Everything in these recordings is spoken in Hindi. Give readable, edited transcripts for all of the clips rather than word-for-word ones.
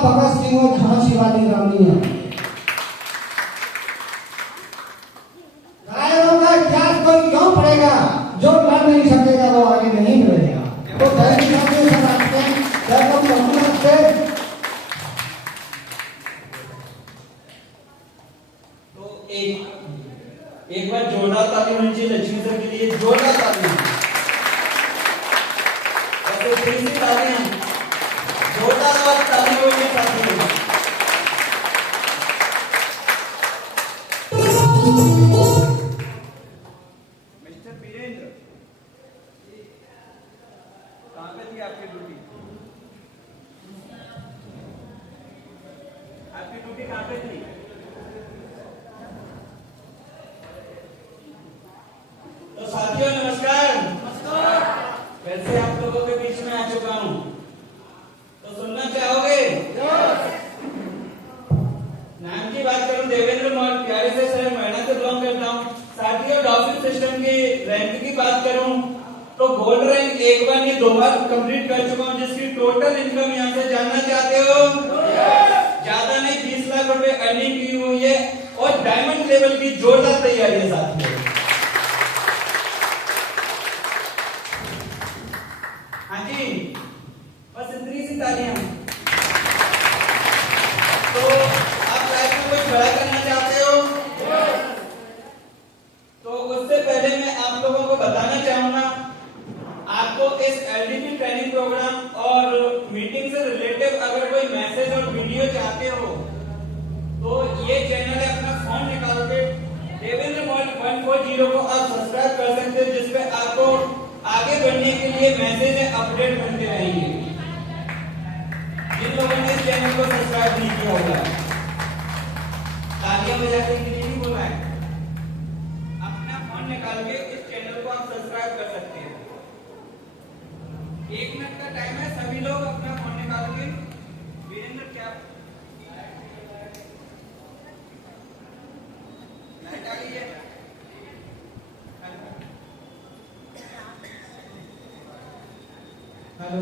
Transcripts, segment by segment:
भगत सिंह और झांसी वाली रानी है। घायलों का इतिहास कोई क्यों पढ़ेगा? जो लड़ नहीं सकेगा वो आगे नहीं बढ़ेगा। तो एक बार जोरदार ताली होनी चाहिए लक्ष्मी सर के लिए, जोरदार ताली। ऐसे तीसरी तालियां, जोरदार आवाज ताली होनी चाहिए। मिस्टर वीरेंद्र, कहां पे थी आपकी ड्यूटी? आपकी ड्यूटी कहां पे थी? तो साथियों नमस्कार। नमस्कार। फिर से आप लोगों के बीच में आ चुका हूं, तो सुनना चाहोगे? नाम की बात करूं, देवेंद्र मौर्य, प्यारे से शहर नोएडा से बिलोंग करता हूं। साथियों डॉक्टर सिस्टम के रैंक की बात करूं तो गोल्ड रैंक एक बार नहीं 2 बार कंप्लीट कर चुका हूं, जिसकी टोटल इनकम यहां से जानना चाहते हो? ज्यादा नहीं, 20 लाख रुपए अर्निंग की हुई है और डायमंड लेवल की जोरदार तैयारी है साथियों। हाँ जी, बस इतनी सी तालियां। तो आप लाइफ में कुछ बड़ा करना चाहते हो? तो उससे पहले मैं आप लोगों को बताना चाहूंगा, आपको इस एलडीपी ट्रेनिंग प्रोग्राम और मीटिंग से रिलेटेड अगर कोई मैसेज और वीडियो चाहते हो तो ये चैनल है, अपना फोन निकाल के देवेंद्र मौर्य 140 को आप सब्सक्राइब कर सकते हो, जिसपे आपको आगे बढ़ने के लिए मैसेज अपडेट मिलते रहेंगे। जिन लोगों ने इस चैनल को सब्सक्राइब नहीं किया होगा, तालियां बजाने के लिए नहीं बोला है, अपना फोन निकाल के इस चैनल को आप सब्सक्राइब कर सकते हैं। 1 मिनट का टाइम है, सभी लोग अपना फोन निकाल के। वीरेंद्र क्या लाइट आ गई है? हेलो,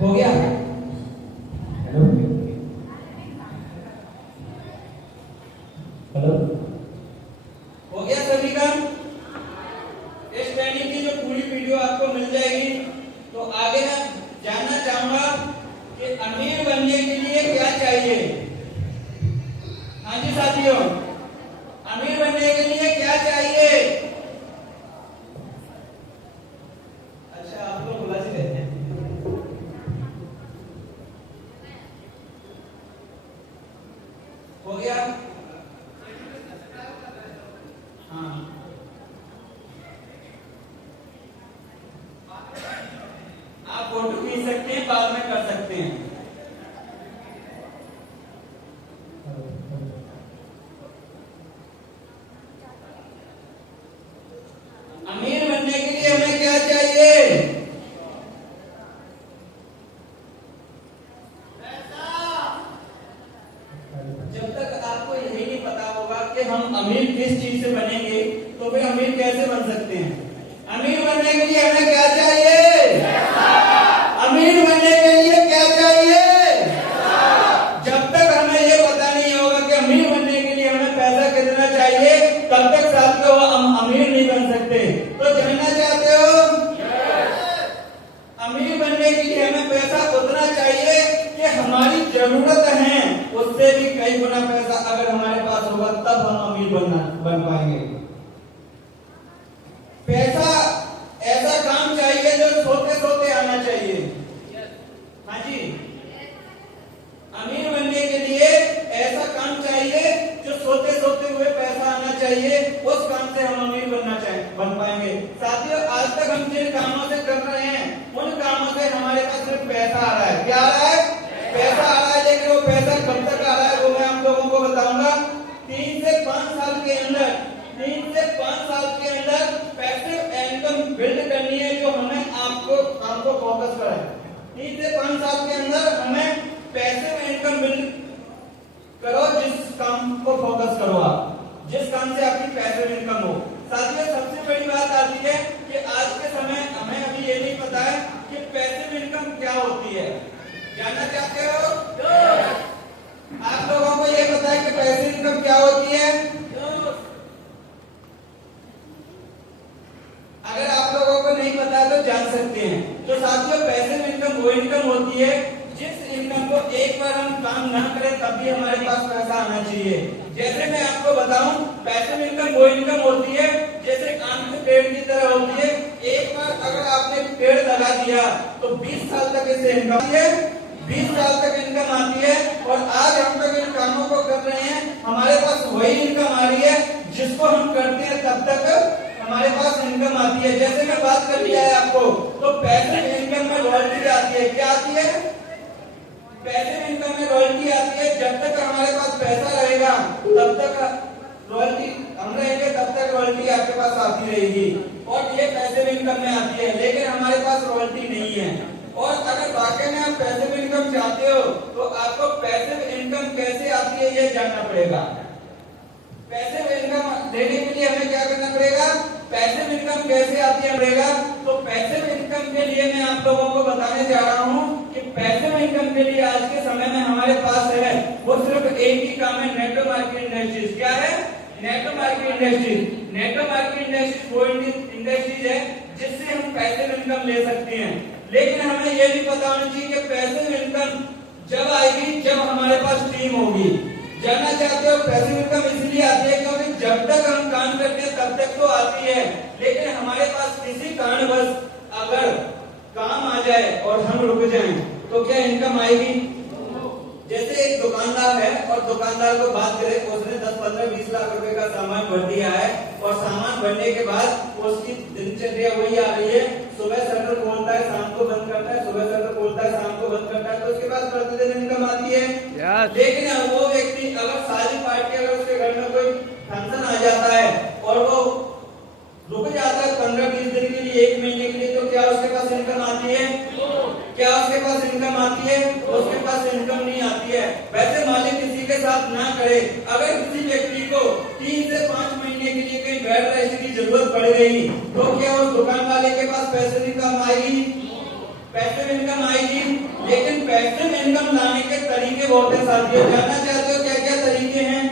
हो गया? हेलो हेलो, हो गया सभी का? इस ट्रेनिंग की जो पूरी वीडियो आपको मिल जाएगी। तो आगे मैं जानना चाहूंगा कि अमीर बनने के लिए क्या चाहिए। हाँ जी साथियों, अमीर बनने के लिए क्या चाहिए? आप लोग बुला से कहते हैं। हो गया? हाँ, आप फोटो खींच सकते हैं, बाद में कर सकते हैं। अमीर बनने के लिए हमें क्या चाहिए? जब तक आपको यही नहीं पता होगा कि हम अमीर किस चीज से बनेंगे, तो फिर अमीर कैसे बन सकते हैं? अमीर बनने के लिए हमें क्या चाहिए? अमीर बनने के लिए क्या चाहिए? जब तक हमें ये पता नहीं होगा कि अमीर बनने के लिए हमें पैसा कितना चाहिए, तब तक साथियों हम अमीर नहीं बन सकते। तो जानना चाहते हो? अमीर बनने के लिए हमें पैसा उतना चाहिए कि हमारी जरूरत है उससे भी कई गुना पैसा अगर हमारे पास होगा, तब हम अमीर बन पाएंगे। पैसा ऐसा काम चाहिए जो सोते सोते आना चाहिए। हाँ जी, अमीर बनने के लिए ऐसा काम चाहिए जो सोते सोते हुए पैसा आना चाहिए, उस काम से हम अमीर बन पाएंगे। साथियों आज तक हम जिन कामों से कर रहे हैं, उन कामों से हमारे पास सिर्फ पैसा आ रहा है। क्या आ रहा है? पैसा आ रहा है, लेकिन वो पैसा कब तक आ रहा है वो मैं आप लोगों को बताऊंगा। 3 से 5 साल के अंदर, 3 से 5 साल के अंदर पैसिव इनकम बिल्ड करनी है, जो हमें आपको काम को फोकस करें। 3 से 5 साल के अंदर हमें पैसिव इनकम बिल्ड करो, जिस काम को फोकस करो आप, जिस काम से आपकी पैसिव इनकम हो। साथियों सबसे बड़ी बात आती है कि आज के समय हमें अभी ये नहीं पता है कि जान सकते हैं। तो साथियों पैसिव इनकम वो इनकम होती है जिस इनकम को एक बार हम काम ना करें तब भी हमारे पास पैसा आना चाहिए। जैसे मैं आपको बताऊं, पैसिव इनकम वो इनकम होती है जैसे आम के पेड़ की तरह होती है। एक बार अगर आपने पेड़ लगा दिया तो 20 साल तक इससे इनकम है, 20 साल तक इनकम आती है। और आज हम लोग इन कामों को कर रहे हैं, हमारे पास वही इनकम आ रही है जिसको हम करते हैं तब तक हमारे पास इनकम आती है। जैसे मैं बात कर लिया है आपको, तो पैसिव इनकम में रॉयल्टी आती है। क्या आती है? पैसिव इनकम में रॉयल्टी आती है। जब तक हमारे पास पैसा रहेगा तब तक रॉयल्टी हम रहेंगे, तब तक रॉयल्टी आपके पास आती रहेगी और ये पैसिव इनकम में आती है। लेकिन हमारे पास रॉयल्टी नहीं है। और अगर वाकई में आप पैसिव इनकम चाहते हो तो आपको पैसिव इनकम कैसे आती है ये जानना पड़ेगा। पैसिव इनकम देने के लिए हमें क्या करना पड़ेगा? पैसिव इनकम कैसे आती है पड़ेगा। तो पैसिव इनकम के लिए मैं आप लोगों को बताने जा रहा हूँ कि पैसिव इनकम के लिए आज के समय में हमारे पास है वो सिर्फ एक ही काम है, नेटवर्क मार्केट इंडस्ट्रीज। क्या है? Network market industries. Network market industries वो इंडस्ट्रीज है जिससे हम पैसिव इनकम ले सकते हैं। लेकिन हमें यह भी पता होना चाहिए कि पैसिव इनकम जब आएगी जब हमारे पास टीम होगी। जानना चाहते हो पैसिव इनकम इसलिए आती है क्योंकि जब तक हम काम करते हैं तब तक तो आती है, लेकिन हमारे पास किसी कारणवश अगर काम आ जाए और हम रुक जाएं तो क्या इनकम आएगी? जैसे एक दुकानदार है और दुकानदार को बात करें, उसने 10, 15, 20 लाख रुपए का सामान भर दिया है और सामान भरने के बाद उसकी दिनचर्या वही आ रही है, सुबह शटर खोलता है, शाम को बंद करता है, सुबह शटर खोलता है, शाम को बंद करता है, तो उसके पास प्रतिदिन इनकम आती है। लेकिन वो व्यक्ति अगर सारी पार्टी अगर उसके घर में कोई फंक्शन आ जाता है और वो रुक जाता है 15-20 दिन के लिए, 1 महीने के लिए, तो क्या उसके पास इनकम आती है? क्या उसके पास इनकम आती है? उसके पास इनकम नहीं आती है। वैसे मालिक किसी के साथ ना करे, अगर किसी व्यक्ति को 3 से 5 महीने के लिए कहीं बेड रेस्ट की जरूरत पड़ गई तो क्या उस दुकान वाले के पास पैसिव इनकम आएगी? पैसिव इनकम आएगी। लेकिन पैसिव इनकम लाने के तरीके बहुत है साथियों। जानना चाहते हो क्या क्या तरीके हैं?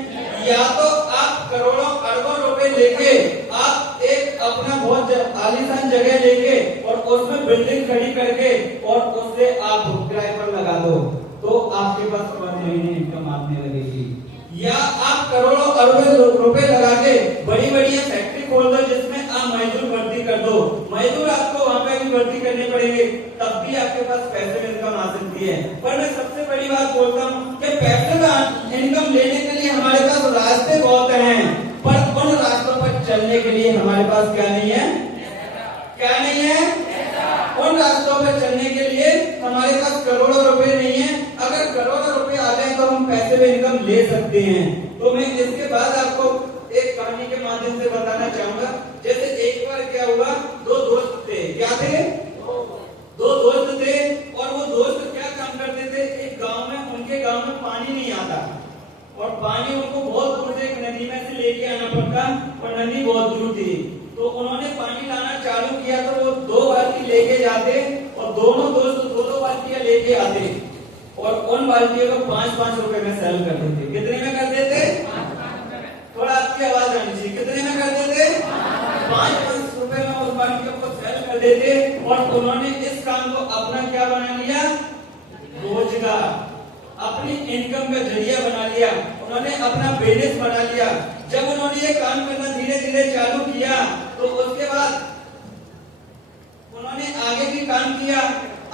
या तो आप करोड़ों अरबों रुपए लेके आप एक अपना बहुत आलीशान जगह लेके और उसमें बिल्डिंग खड़ी करके और उससे आप किराए पर लगा दो तो आपके पास हर महीने इनकम आने लगेगी। या आप करोड़ों अरबों रुपए लगा के बड़ी बड़ी फैक्ट्री खोल दो जिसमें आप मजदूर भर्ती कर दो, मजदूर आपको वहां पे भी भर्ती करने पड़ेंगे, तब भी आपके पास पैसिव इनकम आ सकती है। पर मैं सबसे बड़ी बात बोलता हूँ कि पैसिव इनकम लेने के लिए हमारे पास रास्ते बहुत हैं, पर उन रास्तों पर चलने के लिए हमारे पास क्या नहीं है? क्या नहीं है? उन रास्तों पर चलने के लिए हमारे पास करोड़ों रुपए नहीं है। अगर करोड़ों रुपए आ जाए तो हम पैसिव इनकम ले सकते हैं। तो मैं इसके बाद आपको एक कहानी के माध्यम से बताना चाहूंगा। जैसे एक बार क्या हुआ, 2 दोस्त थे। क्या थे? 2 दोस्त थे और वो दोस्त क्या काम करते थे, एक गांव में, उनके गांव में पानी नहीं आता और पानी उनको बहुत दूर से एक नदी में से लेके आना पड़ता और नदी बहुत दूर थी। तो उन्होंने पानी लाना चालू किया तो वो 2 बाल्टी लेके जाते और दोनों दोस्त 2-2 बाल्टियां लेके आते और उन बाल्टियों को 5-5 रुपए में सेल करते थे। कितने में करते थे? थोड़ा आपकी आवाज आनी चाहिए। कितने में करते थे? 5-5 रुपए में उस बाल्टियों को सेल कर देते और उन्होंने इस काम को अपना क्या बना लिया? रोजगार, अपनी इनकम का जरिया बना लिया, उन्होंने अपना बिजनेस बना लिया। जब उन्होंने ये काम करना धीरे धीरे चालू किया तो उसके बाद उन्होंने आगे भी काम किया।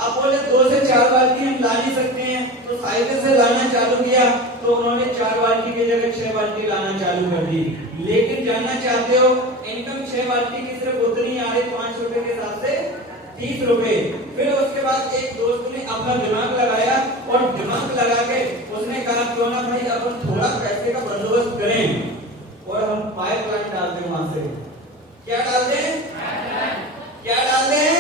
अब बोले 2 से 4 बाल्टी हम ला नहीं सकते हैं तो साइकिल से लाना चालू किया तो उन्होंने 4 बाल्टी की जगह 6 बाल्टी लाना चालू कर दी। लेकिन जानना चाहते हो इनकम 6 बाल्टी की सिर्फ उतनी आ रही 5 रुपए के हिसाब से 30 रुपए। फिर उसके बाद एक दोस्त ने अपना दिमाग लगाया और दिमाग लगा के उसने कहा क्यों ना भाई अपन थोड़ा पैसे का बंदोबस्त करें और हम पाइपलाइन डालते हैं। वहां से क्या डालते हैं? क्या डालते हैं?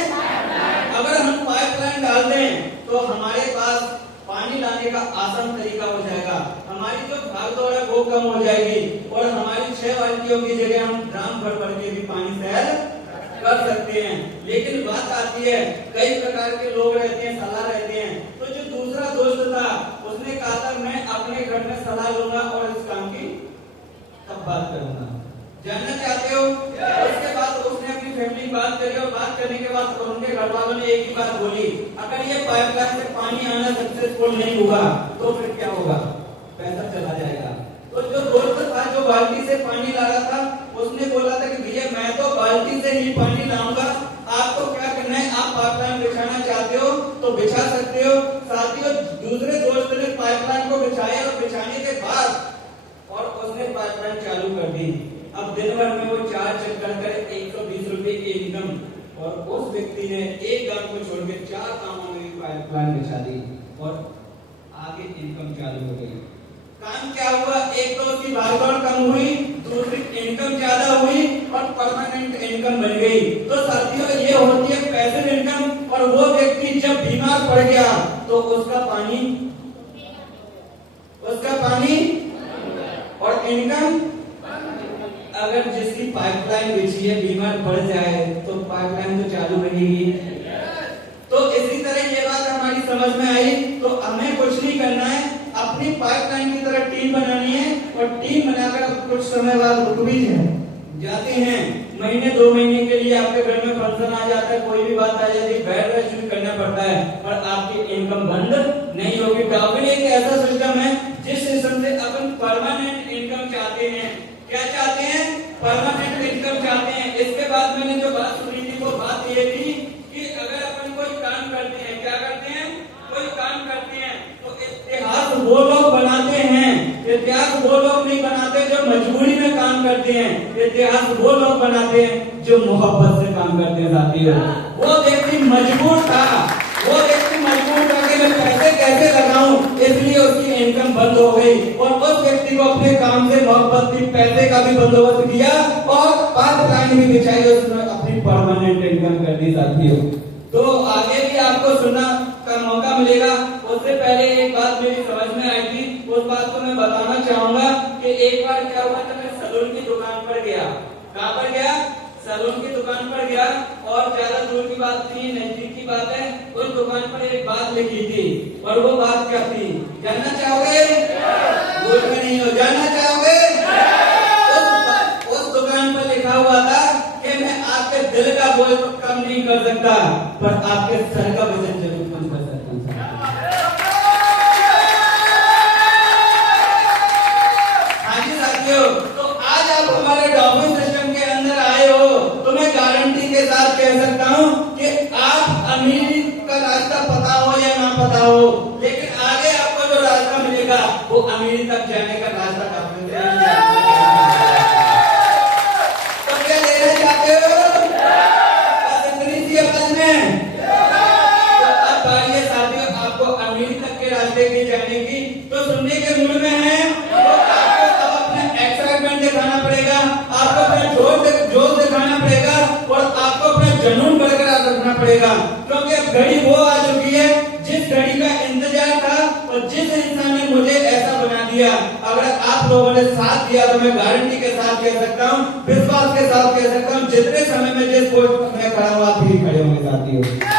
अगर हम पाइपलाइन डालते हैं तो हमारे पास पानी लाने का आसान तरीका हो जाएगा, हमारी जो भाग दौड़ है वो कम हो जाएगी और हमारी 6 बाल्टियों की जगह हम ड्राम भर के भी पानी सेल कर सकते हैं। लेकिन बात आती है कई प्रकार के लोग रहते हैं, सलाह रहते हैं। तो जो दूसरा दोस्त था उसने कहा था मैं अपने घर में सलाह लूंगा और इस काम की तब बात करूंगा। जानना चाहते हो? उसके बाद उसने अपनी फैमिली बात करी और बात करने के बाद उनके घर वालों ने एक ही बात बोली, अगर ये पाइपलाइन से पानी आना सक्सेसफुल नहीं हुआ तो फिर क्या होगा, पैसा चला जाएगा। तो जो दोस्त था जो बाल्टी से पानी ला रहा था, उसने बोला था कि भैया मैं तो बाल्टी से ही पानी लाऊंगा, आपको क्या करना है, आप पाइपलाइन बिछाना चाहते हो तो बिछा सकते हो। साथियों दूसरे दोस्त ने पाइपलाइन को बिछाया और बिछाने के बाद और उसने पाइपलाइन चालू कर दी। अब दिन भर में वो 4 चक्कर करे 120 रुपए की इनकम, और उस व्यक्ति ने एक काम को छोड़ के 4 कामों में पाइपलाइन बिछा दी और आगे इनकम चालू हो गई। काम क्या हुआ, एक तो उसकी भागदौड़ कम हुई, दूसरी इनकम ज्यादा हुई और परमानेंट इनकम बन गई। तो साथियों ये होती है पैसिव इनकम। और वो व्यक्ति जब बीमार पड़ गया तो उसका पानी और इनकम, अगर जिसकी पाइपलाइन बिछी है बीमार पड़ जाए तो पाइपलाइन तो चालू रहेगी। तो इसी तरह ये बात हमारी समझ में आई। तो हमें कुछ नहीं करना है, अपनी पाइपलाइन की तरह टीम बनानी है और टीम बनाकर कुछ समय बाद रुक भी जाते हैं। महीने 2 महीने के लिए आपके घर में फंक्शन आ जाता है, कोई भी बात आ जाती है, बेड रेस्ट भी करना पड़ता है, पर आपकी इनकम बंद नहीं होगी। डॉबिन एक ऐसा सिस्टम है जिस सिस्टम से अपन परमानेंट इनकम चाहते हैं। क्या चाहते हैं, परमानेंट इनकम चाहते हैं। इसके बाद मैंने जो बात सुनी थी वो बात ये थी कि अगर अपन कोई काम करते हैं, क्या करते हैं, कोई काम करते हैं तो इतिहास वो लोग बनाते हैं, इतिहास वो लोग नहीं बनाते जो मजबूरी में काम करते हैं, इतिहास वो लोग बनाते हैं जो मोहब्बत से काम करते हैं। साथियों वो व्यक्ति मजबूर था, वो व्यक्ति मजबूर था कि मैं पैसे कैसे लगाऊं, इसलिए उसकी इनकम बंद हो गई और उस व्यक्ति को अपने काम से मोहब्बत थी, पैसे का भी बंदोबस्त किया और पाइपलाइन भी बिछाई, उसने अपनी परमानेंट इनकम कर दी। साथियों तो आगे भी आपको सुनना का मौका मिलेगा। उससे पहले एक बात मेरी समझ में आई थी, उस बात को मैं बताना चाहूंगा कि एक बार क्या हुआ था, मैं सैलून की दुकान पर गया। कहां पर गया, सैलून की दुकान पर गया और ज्यादा दूर की बात नहीं, नजदीक की बात है। उस दुकान पर एक बात लिखी थी और वो बात क्या थी, जानना चाहोगे, बोल में नहीं हो, जानना चाहोगे। उस दुकान पर लिखा हुआ था कि मैं आपके दिल का बोझ तो कम नहीं कर सकता, पर आपके सर का वजन जरूर कम कर सकता हूं। हाँ जी साथियों, तो आज आप हमारे डॉबिन सिस्टम के अंदर आए हो तो मैं गारंटी के साथ कह सकता हूं कि आप अमीरी का रास्ता पता हो या ना पता हो, लेकिन आगे आपको जो रास्ता मिलेगा वो अमीरी तक जाने का रास्ता काफी जाने की। तो सुनने के मूड में है तो आपको अब अपना एक्साइटमेंट दिखाना पड़ेगा, आपको अपना जोश दिखाना पड़ेगा और आपको अपना जुनून बरकरार रखना पड़ेगा, क्योंकि अब घड़ी वो आ चुकी है जिस घड़ी का इंतजार था और जिस इंसान ने मुझे ऐसा बना दिया। अगर आप लोगों ने साथ दिया तो मैं गारंटी के साथ कह सकता हूँ, विश्वास के साथ कह सकता हूँ, जितने समय में जिस पोस्ट पर मैं खड़ा हूँ आप भी खड़े होंगे। साथियों